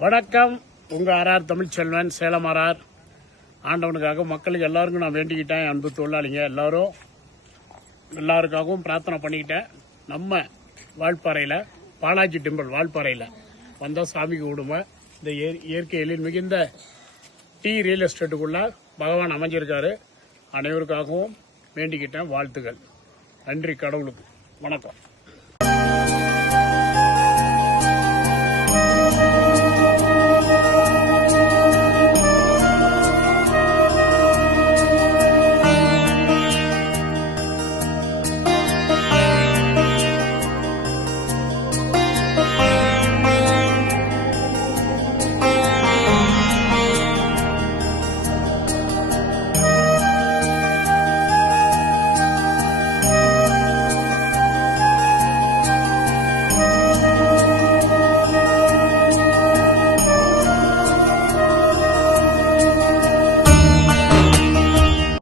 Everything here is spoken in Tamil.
வணக்கம். உங்கள் ஆர்ஆர் தமிழ்ச்செல்வன், சேலம் ஆர்ஆர். ஆண்டவனுக்காக மக்களுக்கு எல்லாருக்கும் நான் வேண்டிக்கிட்டேன். அன்பு தொழிலாளிங்க எல்லாருக்காகவும் பிரார்த்தனை பண்ணிக்கிட்டேன். நம்ம வால்பாறையில் பாலாஜி டெம்பிள் வால்பாறையில் வந்தால் சாமிக்கு விடுங்க. இந்த இயற்கை எழில் மிகுந்த ரியல் எஸ்டேட்டுக்குள்ள பகவான் அமைஞ்சிருக்காரு. அனைவருக்காகவும் வேண்டிக்கிட்டேன். வாழ்த்துக்கள். நன்றி கடவுளுக்கு. வணக்கம்.